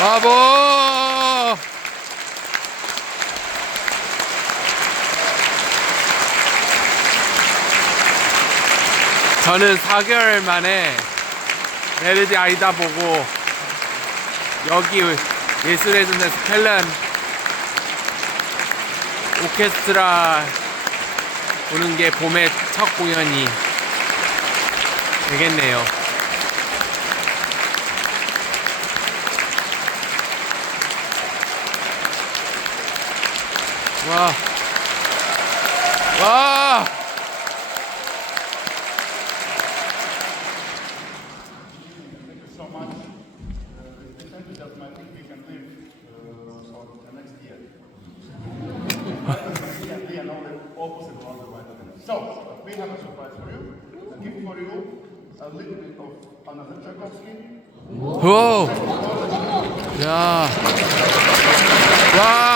바보! 저는 4개월 만에 멜로디 아이다 보고 여기 예술의전당 스켈런 오케스트라 보는 게 봄의 첫 공연이 되겠네요. 와. 와. So, we have a surprise for you. A gift for you. A little bit of another Tchaikovsky. 오. 야. 와.